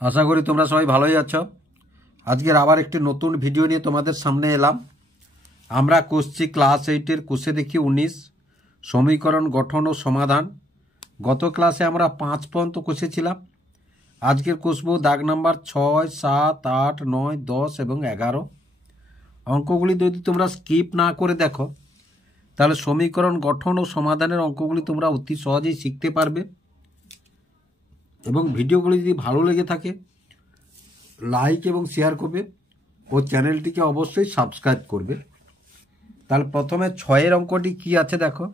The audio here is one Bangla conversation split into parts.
আশা করি তোমরা সবাই ভালোই আছো। আজকের আবার একটি নতুন ভিডিও নিয়ে তোমাদের সামনে এলাম। আমরা কষছি ক্লাস 8-এর কোষে দেখি 19 সমীকরণ গঠন ও সমাধান। গত ক্লাসে আমরা 5 পর্যন্ত কষেছিলাম। আজকের কষবো দাগ নাম্বার 6, 7, 8, 9, 10 এবং 11। অঙ্কগুলি যদি তোমরা স্কিপ না করে দেখো তাহলে সমীকরণ গঠন ও সমাধানের অঙ্কগুলি তোমরা অতি সহজেই শিখতে পারবে। এবং ভিডিওগুলি যদি ভালো লেগে থাকে লাইক এবং শেয়ার করবে ও চ্যানেলটিকে অবশ্যই সাবস্ক্রাইব করবে। তাহলে প্রথমে 6-এর অঙ্কটি কি আছে দেখো।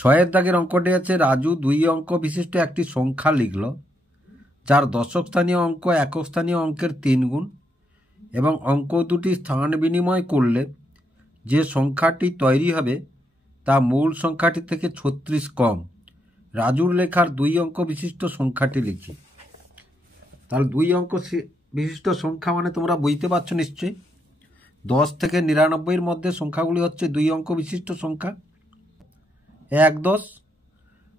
6-এর দাগের অঙ্কটি আছে রাজু 2 অঙ্ক বিশিষ্ট একটি সংখ্যা লিখল যার দশক স্থানীয় অঙ্ক একক স্থানীয় অঙ্কের 3 গুণ এবং অঙ্ক দুটি স্থান বিনিময় করলে যে সংখ্যাটি তৈরি হবে তা মূল সংখ্যাটি থেকে 36 কম। রাজুর লেখার 2 অঙ্ক বিশিষ্ট সংখ্যাটি লিখি। তাহলে 2 অঙ্ক বিশিষ্ট সংখ্যা মানে তোমরা বুঝতে পারছো নিশ্চয়ই। 10 থেকে 99-এর মধ্যে সংখ্যাগুলি হচ্ছে 2 অঙ্ক বিশিষ্ট সংখ্যা। 1 10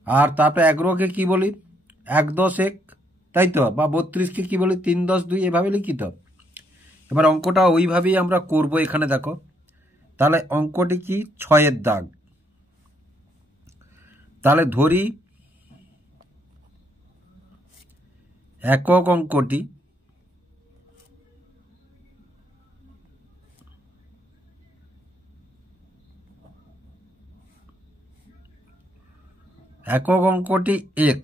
আর তারপরে 11কে কি বলি 1 10 1, তাই তো, বা 32কে কি বলি 3 10 2, এভাবে লিখিত। এবার অঙ্কটা ওইভাবেই আমরা করব। এখানে দেখো তাহলে অঙ্কটি কি 6-এর দাগ। তাহলে ধরি একক অঙ্কটি x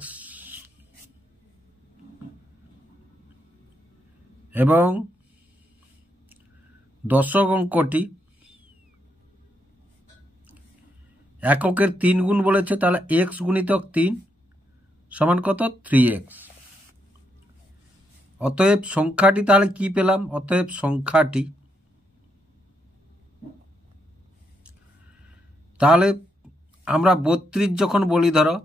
এবং দশক অঙ্কটি এককের 3 গুণ বলেছে। তাহলে x গুণিতক 3 সমান কত 3x। অতএব সংখ্যাটি তাহলে কি পেলাম, অতএব সংখ্যাটি তাহলে আমরা 32 যখন বলি ধরো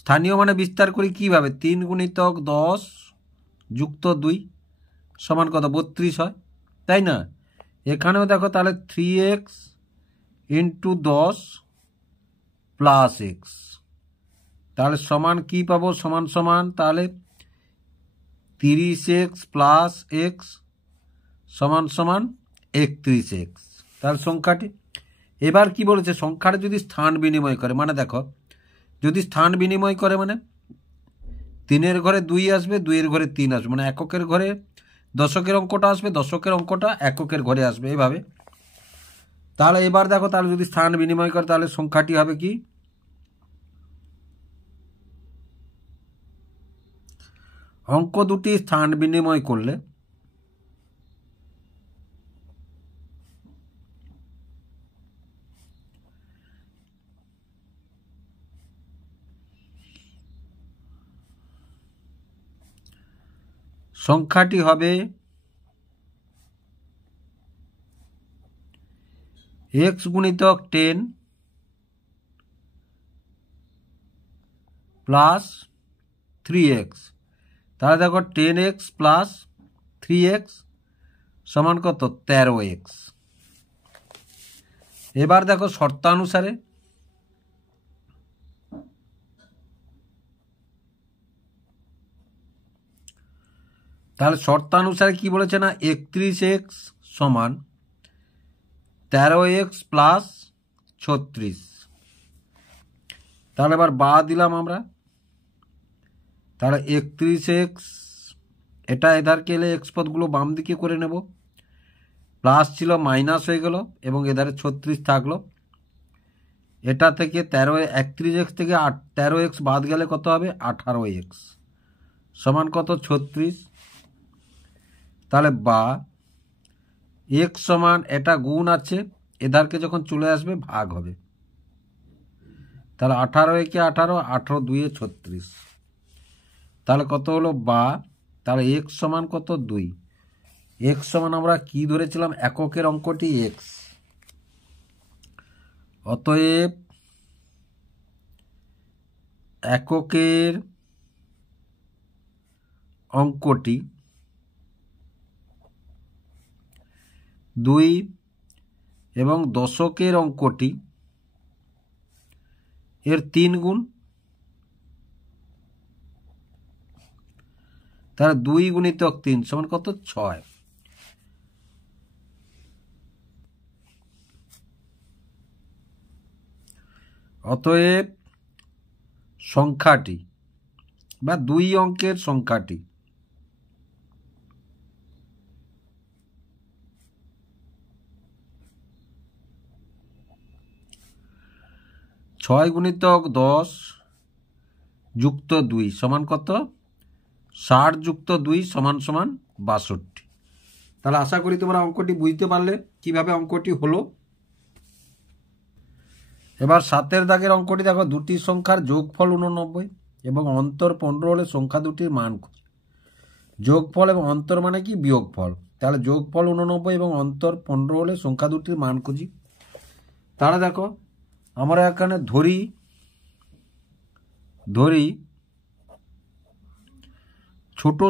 স্থানীয় মানে বিস্তার করি কিভাবে 3 গুণিতক 10 যুক্ত 2 সমান কত 32 হয়, তাই না। এখানেও দেখো তাহলে 3x ইন্টু 10 প্লাস x তাহলে সমান কি পাবো সমান সমান তাহলে 30x প্লাস x সমান সমান 31x। তাহলে সংখ্যাটি এবার কি বলেছে সংখ্যাটা যদি স্থান বিনিময় করে মানে দেখো যদি স্থান বিনিময় করে মানে 3-এর ঘরে 2 আসবে 2-এর ঘরে 3 আসবে, মানে এককের ঘরে দশকের অঙ্কটা আসবে দশকের অঙ্কটা এককের ঘরে আসবে এভাবে। তাহলে এবার দেখো তাহলে যদি স্থান বিনিময় করে তাহলে সংখ্যাটি হবে কি অঙ্ক দুটি স্থান বিনিময় করলে সংখ্যাটি হবে x গুণিতক 10 প্লাস 3x। তাহলে দেখো 10x প্লাস 3x সমান কত 13x। এবার দেখো শর্তানুসারে তাহলে শর্তানুসারে কি বলেছে না 31x সমান 13x প্লাস 36। তাহলে এবার বা দিলাম আমরা তাহলে 31x এটা এধারকে এলে এক্স পদগুলো বাম দিকে করে নেব, প্লাস ছিল মাইনাস হয়ে গেল এবং এধারে 36 থাকলো। এটা থেকে 31x থেকে 13x বাদ গেলে কত হবে 18x সমান কত 36। তাহলে বা x সমান এটা গুণ আছে এধারকে যখন চলে আসবে ভাগ হবে। তাহলে 18 18 18 2 36 তাহলে কত হলো বা তাহলে x সমান কত 2। x সমান আমরা কি ধরেছিলাম এককের অঙ্কটি x, অতএব এককের অঙ্কটি 2 এবং দশকের অঙ্কটি এর 3 গুণ তাহলে 2 গুণিতক 3 সমান কত? 6। অতএব সংখ্যাটি বা 2 অঙ্কের সংখ্যাটি ছয় গুণিতক 10 যুক্ত 2 সমান কত? 60 যুক্ত 2 সমান সমান 62। তাহলে আশা করি তোমরা অঙ্কটি বুঝতে পারলে কিভাবে অঙ্কটি হলো। এবার 7 দাগের অঙ্কটি দেখো, দুটি সংখ্যার যোগফল 89 এবং অন্তর 15 হলে সংখ্যা দুটির মান খুঁজে। যোগফল এবং অন্তর মানে কি? বিয়োগফল। তাহলে যোগফল 89 এবং অন্তর 15 হলে সংখ্যা দুটির মান খুঁজি। তাহলে দেখো আমরা এখানে ধরি ছোট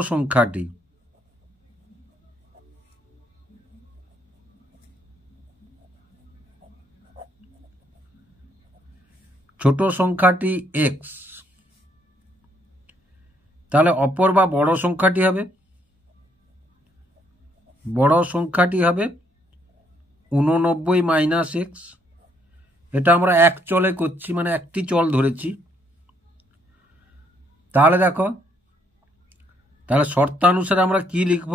সংখ্যাটি x, তাহলে অপর বা বড় সংখ্যাটি হবে 89 মাইনাস x। এটা আমরা এক চলে করছি, মানে একটি চল ধরেছি। তাহলে দেখো, তাহলে শর্তানুসারে আমরা কি লিখব?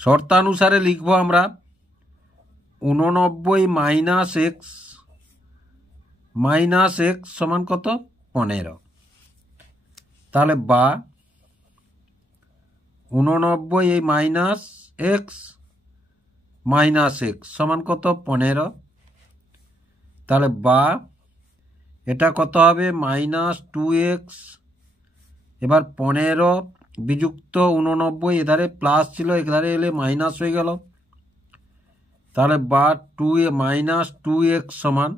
শর্তানুসারে লিখব আমরা 89 মাইনাস x সমান কত? 15। তাহলে বা 89 মাইনাস x সমান কত? 15। তাহলে বা এটা কত হবে? -2x। এবার 15 বিযুক্ত 89, এধারে প্লাস ছিল, এধারে এলে মাইনাস হয়ে গেল। তাহলে বা -2x সমান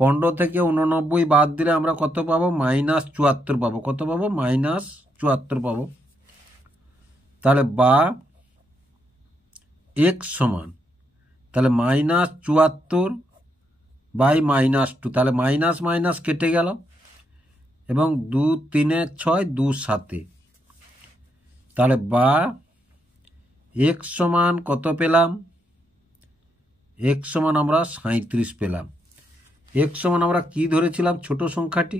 15 থেকে 89 বাদ দিলে আমরা কত পাবো? -74 পাবো। কত পাবো? -74 পাবো। তাহলে বা x সমান, তাহলে -74 বাই -2, তাহলে মাইনাস মাইনাস কেটে গেল এবং 2 3 6 2 7। তাহলে বা x সমান কত পেলাম? x সমান আমরা 37 পেলাম। x সমান আমরা কি ধরেছিলাম? ছোট সংখ্যাটি।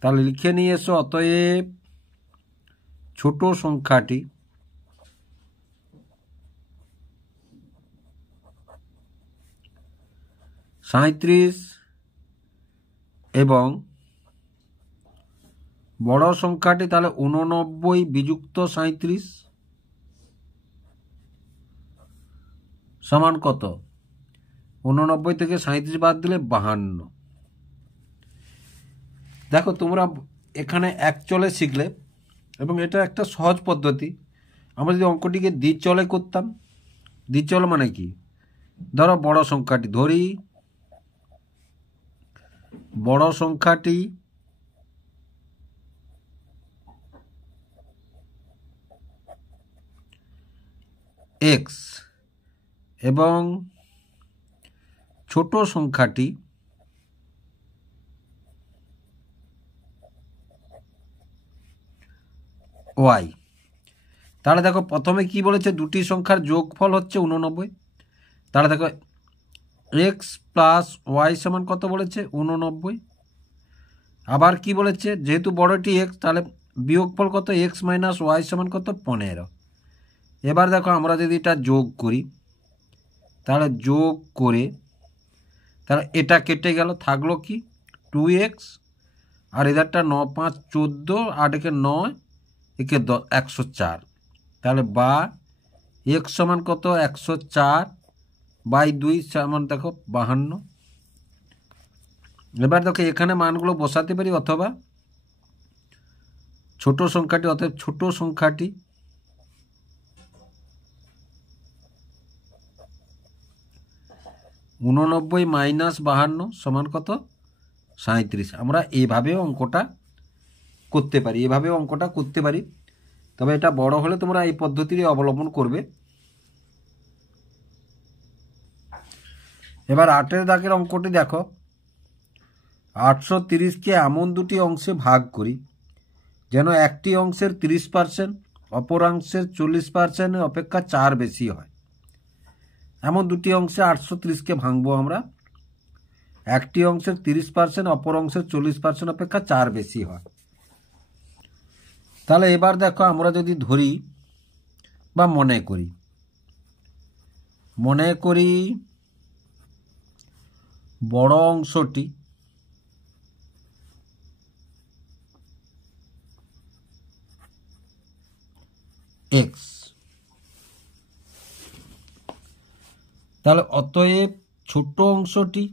তাহলে লিখে নিয়ে এসো, অতএব ছোট সংখ্যাটি এবং বড় সংখ্যাটি তাহলে 89 বিযুক্ত 37 সমান কত? 89 থেকে 37 বাদ দিলে 52। দেখো তোমরা এখানে এক চলে শিখলে এবং এটা একটা সহজ পদ্ধতি। আমরা যদি অঙ্কটিকে দ্বিচলে করতাম, দ্বিচল মানে কি? ধরো বড় সংখ্যাটি ধরি, বড় সংখ্যাটি x এবং ছোট সংখ্যাটি y। তাহলে দেখো প্রথমে কি বলেছে? দুটি সংখ্যার যোগফল হচ্ছে 89। তাহলে দেখো x প্লাস y সমান কত বলেছে? 89। আবার কি বলেছে? যেহেতু বড়টি x, তাহলে বিয়োগফল কত? x মাইনাস y সমান কত? 15। এবার দেখো আমরা যদি এটা যোগ করি, তাহলে যোগ করে তাহলে এটা কেটে গেল, থাকলো কি? 2x আর এদারটা 9 5 14, 8 একে 9, একে 104। তাহলে বা x সমান কত? 104 বাই 2 সমান দেখো 52। এবার দেখো এখানে মানগুলো বসাতে পারি, অথবা ছোট সংখ্যাটি, অতএব ছোট সংখ্যাটি -89 মাইনাস 52 সমান কত? 37। আমরা এইভাবেও অঙ্কটা করতে পারি, তবে এটা বড় হলে তোমরা এই পদ্ধতিটি অবলম্বন করবে। এবার 8 দাগের অঙ্কটি দেখো। 830কে এমন দুটি অংশে ভাগ করি যেন একটি অংশের 30% অপর অংশের 40% অপেক্ষা 4 বেশি হয়। এমন দুটি অংশে 830কে ভাঙবো আমরা, একটি অংশের 30% অপর অংশের 40% অপেক্ষা 4 বেশি হয়। তাহলে এবার দেখো আমরা যদি ধরি বা মনে করি বড় অংশটি x, তাহলে অতএব ছোট অংশটি,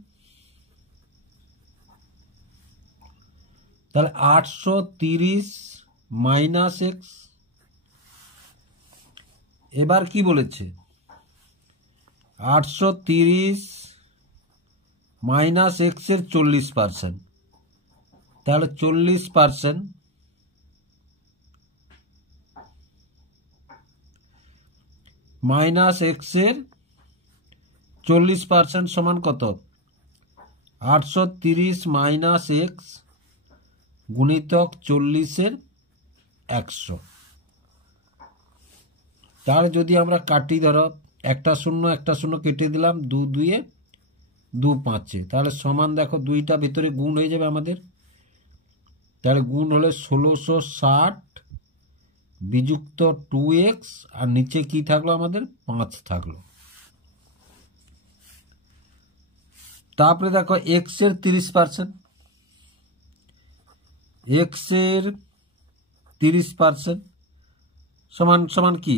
তাহলে 830 মাইনাস x। এবার কি বলেছে? 830 মাইনাস x এর 40%, তাহলে 40% মাইনাস x এর 40% সমান কত? 830 মাইনাস x গুণিতক 40-এর 100। তাহলে যদি আমরা কাটি, ধরো একটা শূন্য কেটে দিলাম, 2 2-এ 2 5-এ, তাহলে সমান দেখো দুইটা ভিতরে গুণ হয়ে যাবে আমাদের। তাহলে গুণ হলে 1660 বিযুক্ত 2x, আর নিচে কি থাকলো আমাদের? 5 থাকলো। তারপরে দেখো x এর 30%, x এর 30% সমান সমান কি?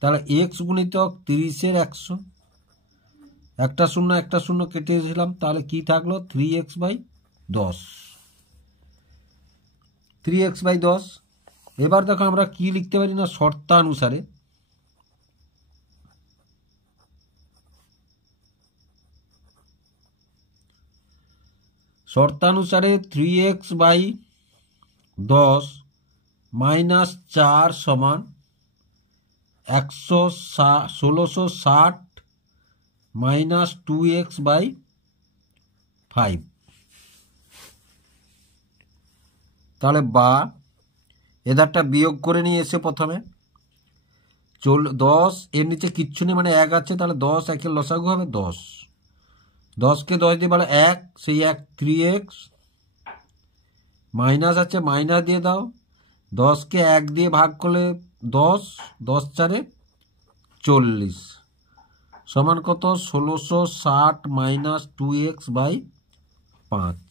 তাহলে x গুণিতক 30-এর 100, একটা শূন্য কেটে দিয়েছিলাম, তাহলে কি থাকলো? 3x/10, 3x/10। এবার দেখো আমরা কি লিখতে পারি না, শর্তানুসারে শর্তানুসারে 3x/10 মাইনাস 4 সমান 1660 মাইনাস 2x/5। তাহলে বা এদারটা বিয়োগ করে নিয়ে এসে প্রথমে 10 এর নিচে কিচ্ছু নেই, মানে 1 আছে, তাহলে 10 একের লসাগু হবে 10, 10কে 10 দিয়ে বলে 1, সেই 1 3x, মাইনাস আছে মাইনাস দিয়ে দাও, 10কে 1 দিয়ে ভাগ করলে 10, 10 4-এ 40 সমান কত? 1660 মাইনাস 2x/5।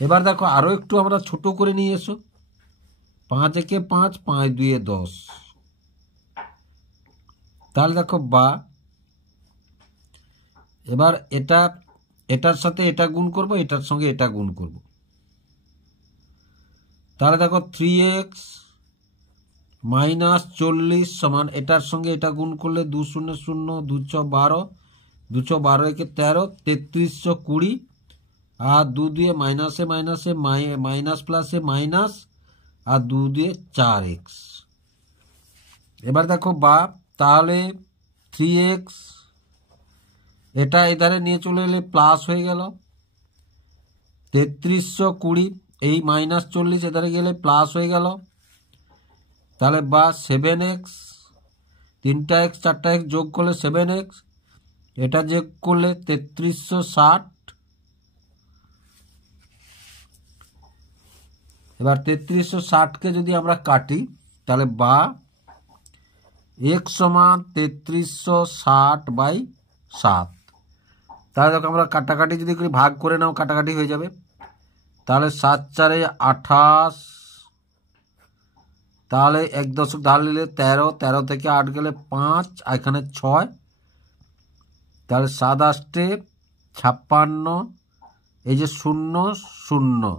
এবার দেখো আরো একটু আমরা ছোট করে নিয়ে এসো, 5 একে 5, 5 2-এ 10। তাহলে দেখো বা এবার এটার সাথে এটা গুণ করব, এটার সঙ্গে এটা গুণ করব। তাহলে দেখো 3x মাইনাস 40 সমান এটার সঙ্গে এটা গুণ করলে 2 0 0 212, 212 একে 13, 3320, আর 2 2-এ মাইনাসে মাইনাসে মাইনাস প্লাসে মাইনাস, আর 2 2-এ 4x। এবার দেখো বা তাহলে 3x এটা এধারে নিয়ে চলে এলে প্লাস হয়ে গেল, 3320 এই মাইনাস 40 এধারে গেলে প্লাস হয়ে গেল, তাহলে বা 7x, 3টা x 4টা x যোগ করলে 7x, এটা যোগ করলে 3360। এবার 3360কে যদি আমরা কাটি, তাহলে বা x সমান 3360/7। তাহলে দেখো আমরা কাটাকাটি যদি করি, ভাগ করে নাও, কাটাকাটি হয়ে যাবে। তাহলে 7 4-এ 28, তাহলে 1 দশক ধার নিলে 13, 13 থেকে 8 গেলে 5, এখানে 6, তাহলে 7 8-এ 56, এই যে 0 0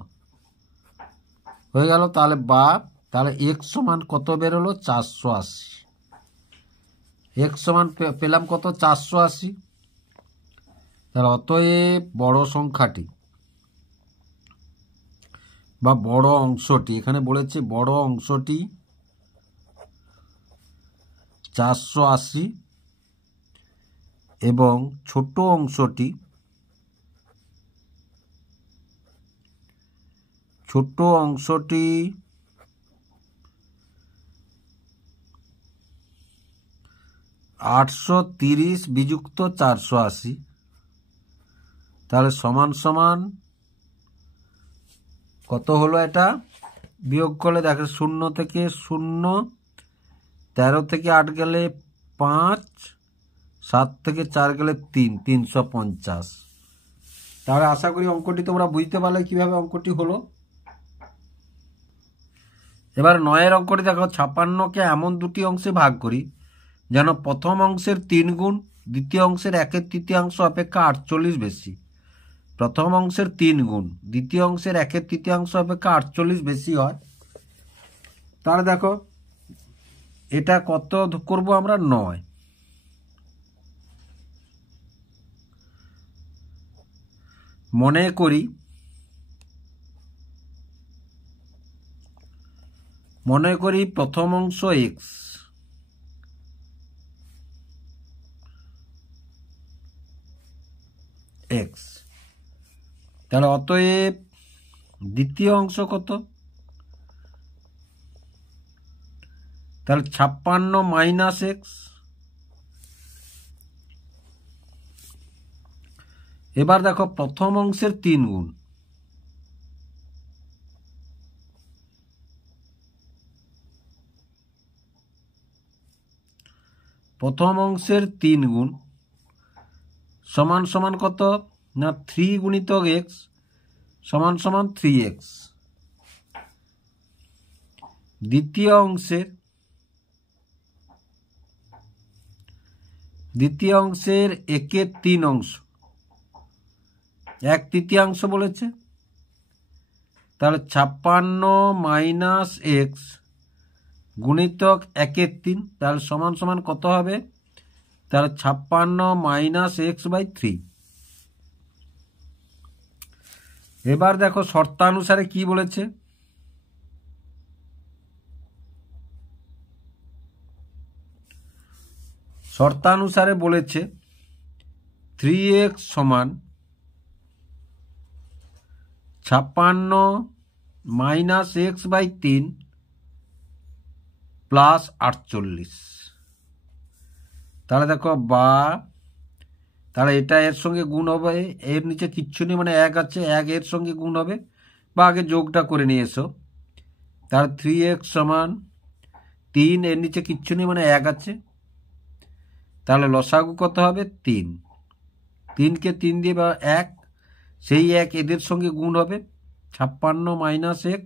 হয়ে গেল। তাহলে বা তাহলে x সমান কত বেরোলো? 480। x সমান পেলাম কত? 480। তাহলে অতএব বড় সংখ্যাটি বা বড় অংশটি, এখানে বলেছে বড় অংশটি 480 এবং ছোট অংশটি 830 বিযুক্ত 480, তাহলে সমান সমান কত হলো? এটা বিয়োগ করলে দেখো 0 থেকে 0, 13 থেকে 8 গেলে 5, 7 থেকে 4 গেলে 3, 350। তাহলে আশা করি অঙ্কটি তোমরা বুঝতে পারলে কিভাবে অঙ্কটি হলো। এবার 9 অঙ্কটি দেখো, 56কে এমন দুটি অংশে ভাগ করি যেন প্রথম অংশের 3 গুণ দ্বিতীয় অংশের 1/3 অপেক্ষা 48 বেশি। প্রথম অংশের 3 গুণ দ্বিতীয় অংশের 1/3 অপেক্ষা 48 বেশি হয়। তাহলে দেখো এটা কত করব আমরা? 9। মনে করি প্রথম অংশ x, তাহলে অতএব দ্বিতীয় অংশ কত? তাহলে 56 মাইনাস x। এবার দেখো প্রথম অংশের 3 গুণ, প্রথম অংশের 3 গুণ সমান সমান কত না 3 গুণিতক x সমান সমান 3x। দ্বিতীয় অংশের 1/3 অংশ 1/3 বলেছে, তাহলে 56 মাইনাস x গুণিতক 1/3, তাহলে সমান সমান কত হবে? তাহলে 56 মাইনাস x/3। এবার দেখো শর্তানুসারে কি বলেছে? শর্তানুসারে বলেছে 3x সমান 56 মাইনাস x/3 প্লাস 48। তাহলে দেখো তাহলে এটা এর সঙ্গে গুণ হবে, এর নিচে কিচ্ছু নেই মানে 1 আছে, 1 এর সঙ্গে গুণ হবে, বা আগে যোগটা করে নিয়ে এসো। তাহলে 3x সমান 3, এর নিচে কিচ্ছু নেই মানে 1 আছে, তাহলে লসাগু কত হবে? 3। 3কে 3 দিয়ে বা 1, সেই 1 এদের সঙ্গে গুণ হবে 56 মাইনাস x,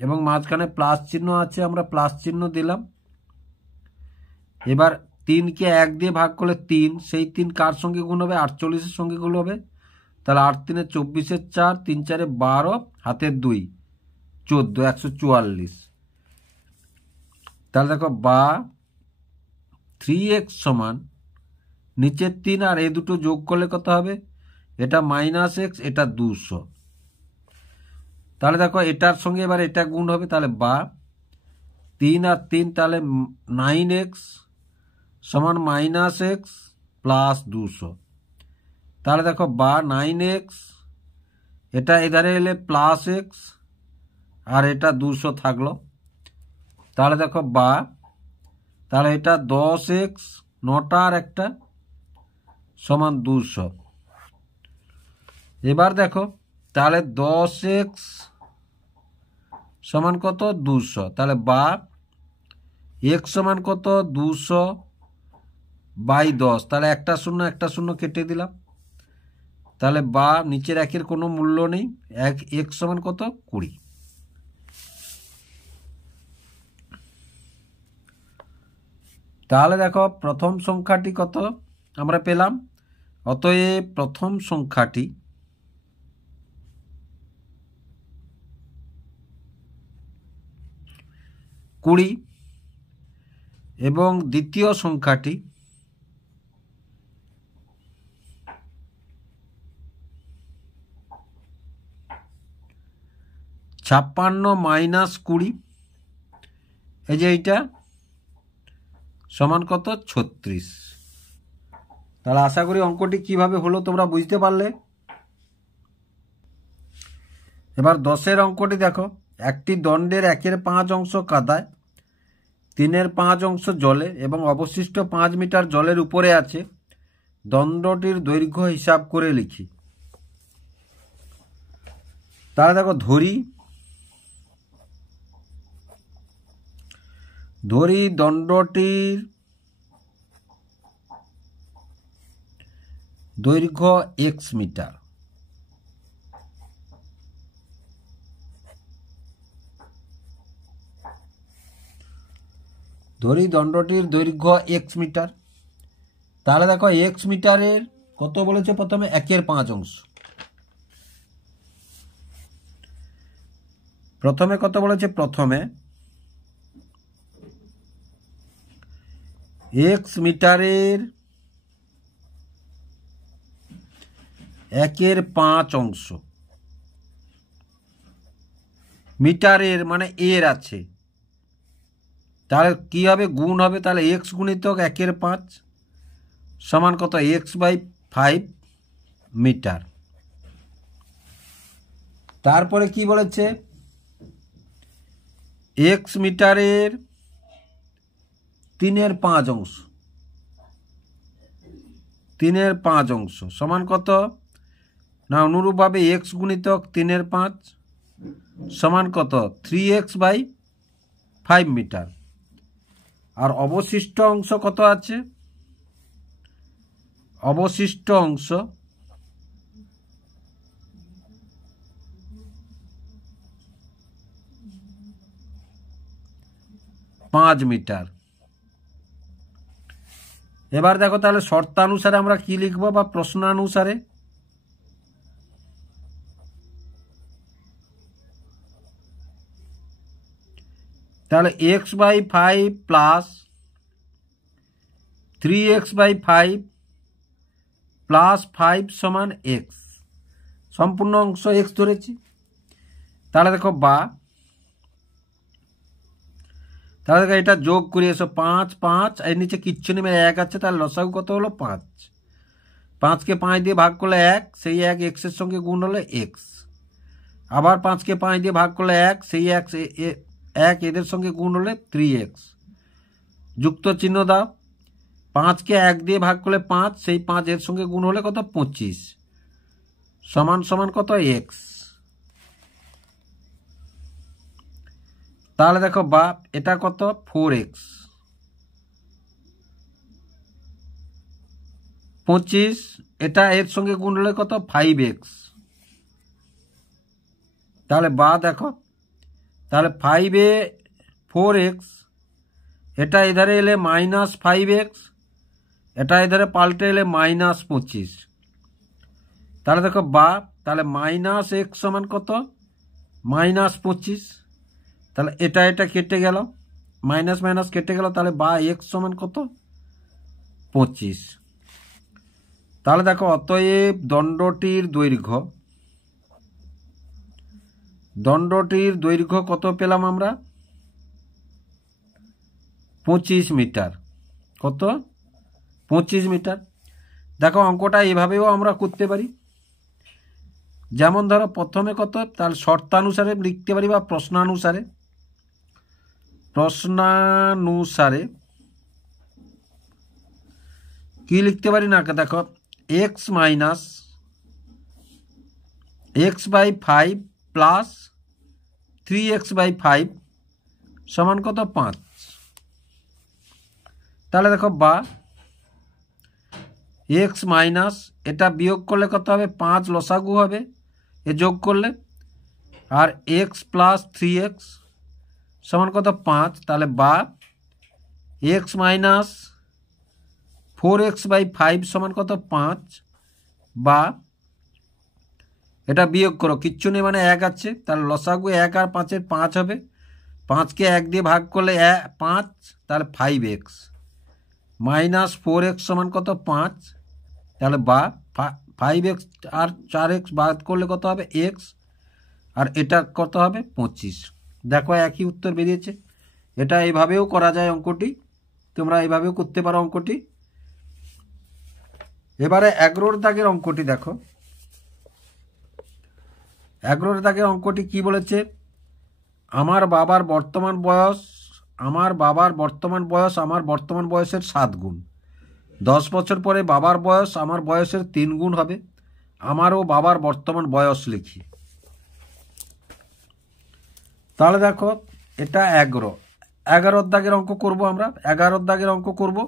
এবং মাঝখানে প্লাস চিহ্ন আছে, আমরা প্লাস চিহ্ন দিলাম। এবার 3কে 1 দিয়ে ভাগ করলে 3, সেই 3 কার সঙ্গে গুণ হবে? 48-এর সঙ্গে গুণ হবে। তাহলে 8 3 24, 4 3 4 12, হাতের 2 14, 144। তাহলে দেখো 3x সমান নিচের 3 আর এই দুটো যোগ করলে কত হবে? এটা মাইনাস x, এটা 200। তাহলে দেখো এটার সঙ্গে এবার এটা গুণ হবে, তাহলে 3 আর 3, তাহলে 9x সমান মাইনাস x প্লাস 200। তাহলে দেখো 9x, এটা এধারে এলে প্লাস x, আর এটা 200 থাকলো। তাহলে দেখো তাহলে এটা 10x 9টা আর একটা সমান 200। এবার দেখো তাহলে 10x সমান কত? 200। তাহলে x সমান কত? 200/10। তাহলে একটা শূন্য কেটে দিলাম। তাহলে নিচের 1-এর কোনো মূল্য নেই, x সমান কত? 20। তাহলে দেখো প্রথম সংখ্যাটি কত আমরা পেলাম। অতএব প্রথম সংখ্যাটি 20 এবং দ্বিতীয় সংখ্যাটি 56 মাইনাস 20, এই যে এইটা সমান কত? 36। তাহলে আশা করি অঙ্কটি কিভাবে হলো তোমরা বুঝতে পারলে। এবার 10-এর অঙ্কটি দেখো। একটি দণ্ডের 1/5 অংশ কাদায়, 3/5 অংশ জলে এবং অবশিষ্ট 5 মিটার জলের উপরে আছে। দণ্ডটির দৈর্ঘ্য হিসাব করে লিখি। তাহলে দেখো ধরি দণ্ডটির দৈর্ঘ্য x মিটার। ধরি দণ্ডটির দৈর্ঘ্য x মিটার। তাহলে দেখো x মিটারের কত বলেছে, প্রথমে 1/5 অংশ। প্রথমে কত বলেছে, প্রথমে x মিটারের 1/5 অংশ। মিটারের মানে এর আছে, তাহলে কি হবে, গুণ হবে। তাহলে x গুণিতক 1/5 সমান কত, x/5 মিটার। তারপরে কি বলেছে, x মিটারের 3/5 অংশ। 3/5 অংশ সমান কত না, অনুরূপভাবে x গুণিতক 3/5 সমান কত, 3x/5 মিটার। আর অবশিষ্ট অংশ কত আছে, অবশিষ্ট অংশ 5 মিটার। এবার দেখো তাহলে শর্তানুসারে আমরা কি লিখব বা প্রশ্নানুসারে। তাহলে x/5 প্লাস 3x/5 প্লাস 5 সমান x, সম্পূর্ণ অংশ x ধরেছি। তাহলে দেখো তাহলে দেখো এটা যোগ করি, এসো 5 5, এর নিচে কিচ্ছু নেই, 1 আছে। তাহলে লসাগু কত হলো, 5। 5কে 5 দিয়ে ভাগ করলে 1, সেই 1 x এর সঙ্গে গুণ হলে x। আবার 5কে 5 দিয়ে ভাগ করলে 1, সেই 1 এদের সঙ্গে গুণ হলে 3x। যুক্ত চিহ্ন দাও। 5কে 1 দিয়ে ভাগ করলে 5, সেই 5 এর সঙ্গে গুণ হলে কত, 25 সমান সমান কত, x। তাহলে দেখো এটা কত, 4x। 25 এটা এর সঙ্গে গুণ হলে কত, 5x। তাহলে দেখো, তাহলে 5 4x, এটা এধারে এলে -5x, এটা এধারে পাল্টে এলে -25। তাহলে দেখো তাহলে -x সমান কত, -25। তাহলে এটা কেটে গেল, মাইনাস মাইনাস কেটে গেল। তাহলে x সমান কত, 25। তাহলে দেখো অতএব দণ্ডটির দৈর্ঘ্য কত পেলাম আমরা, 25 মিটার। কত, 25 মিটার। দেখো অঙ্কটা এভাবেও আমরা করতে পারি। যেমন ধরো প্রথমে কত, তাহলে শর্তানুসারে লিখতে পারি বা প্রশ্নানুসারে কি লিখতে পারি না, দেখো x/5 প্লাস 3x/5 সমান কত, 5। তাহলে দেখো x মাইনাস এটা বিয়োগ করলে কত হবে, 5 লসাগু হবে এ যোগ করলে, আর x প্লাস 3x সমান কত, 5। তাহলে x মাইনাস 4x/5 সমান কত, 5। এটা বিয়োগ করো, কিচ্ছু নেই মানে 1 আছে। তাহলে লসাগু 1 আর 5-এর 5 হবে। 5কে 1 দিয়ে ভাগ করলে 5, তাহলে 5x মাইনাস 4x সমান কত, 5। তাহলে 5x আর 4x বাদ করলে কত হবে, x, আর এটা কত হবে, 25। দেখো একই উত্তর বেরিয়েছে। এটা এইভাবেও করা যায় অঙ্কটি, তোমরা এইভাবেও করতে পারো অঙ্কটি। এবারে 11 দাগের অঙ্কটি দেখো। 11 দাগের অঙ্কটি কি বলেছে? আমার বাবার বর্তমান বয়স আমার বর্তমান বয়সের 7 গুণ। 10 বছর পরে বাবার বয়স আমার বয়সের 3 গুণ হবে। আমারও বাবার বর্তমান বয়স লিখি। তাহলে দেখো এটা 11 দাগের অঙ্ক করব আমরা। 11 দাগের অঙ্ক করব।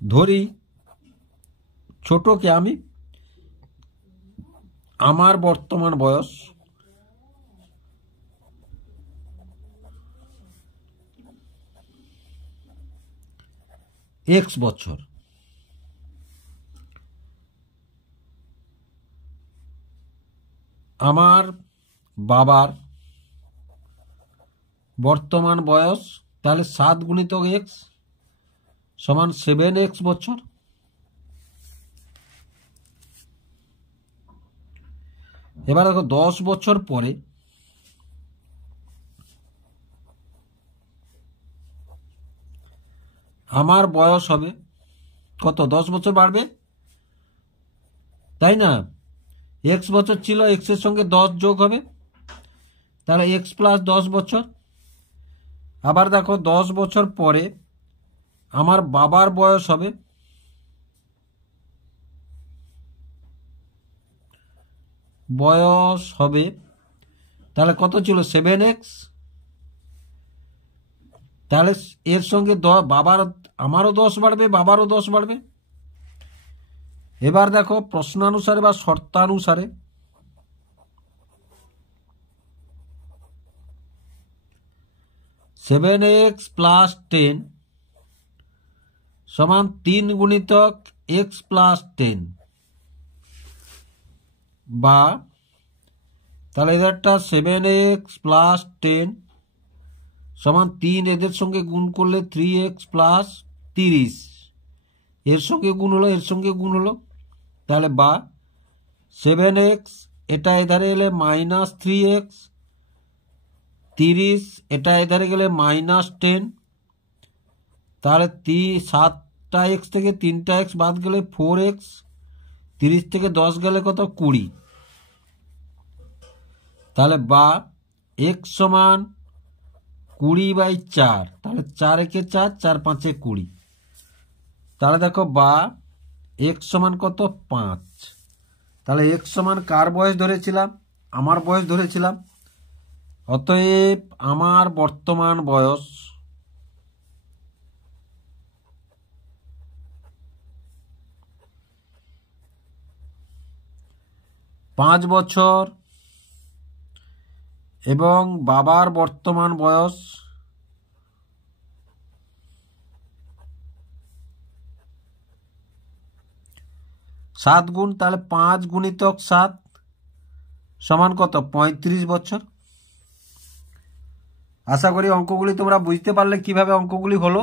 ধরি ছোটকে আমি আমার বর্তমান বয়স x বছর, আমার বাবার বর্তমান বয়স, তাহলে 7 গুণিতক x সমান 7x বছর। এবার দেখো 10 বছর পরে আমার বয়স হবে কত? 10 বছর বাড়বে, তাই না? x বছর ছিল, x এর সঙ্গে 10 যোগ হবে, তাহলে x প্লাস 10 বছর। আবার দেখো 10 বছর পরে আমার বাবার বয়স হবে তাহলে কত ছিল? 7x। তাহলে এর সঙ্গে আমারও 10 বাড়বে, বাবারও 10 বাড়বে। এবার দেখো প্রশ্নানুসারে বা শর্তানুসারে (7x + 10) সমান 3 গুণিতক x + 10, বা তাহলে এদেরটা 7x + 10 সমান 3, এদের সঙ্গে গুণ করলে 3x + 30, এর সঙ্গে গুণ হলো, এর সঙ্গে গুণ হলো, তাহলে বা 7x এটা এধারে এলে -3x, 30 এটা এধারে গেলে -10, তাহলে 7টা x থেকে 3টা x বাদ গেলে 4x, 30 থেকে 10 গেলে কত? 20। তাহলে বা x সমান 20/4, তাহলে 4 একে 4, 4 5 20। তাহলে দেখো বা x সমান কত? 5। তাহলে x সমান কার বয়স ধরেছিলাম? আমার বয়স ধরেছিলাম। অতএব আমার বর্তমান বয়স পাঁচ বছর এবং বাবার বর্তমান বয়স 7 গুণ, তাহলে 5 গুণিতক 7 সমান কত? 35 বছর। আশা করি অঙ্কগুলি তোমরা বুঝতে পারলে কিভাবে অঙ্কগুলি হলো।